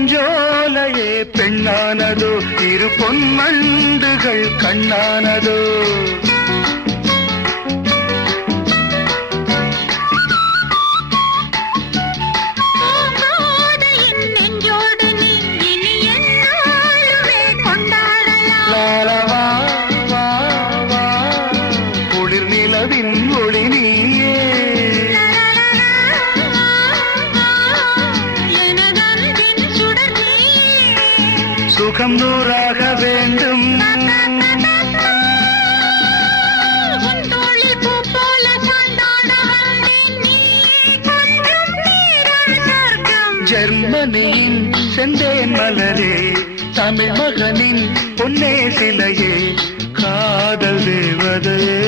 பூஞ்சோலையே பெண்ணானதோ இரு பொன்மண்டுகள் கண்ணானதோ சுகம் நூறாக வேண்டும் ஜெர்மனியின் செந்தேன் மலரே தமிழ் மகனின் பொன்னே சிலையே காதல் தேவதையே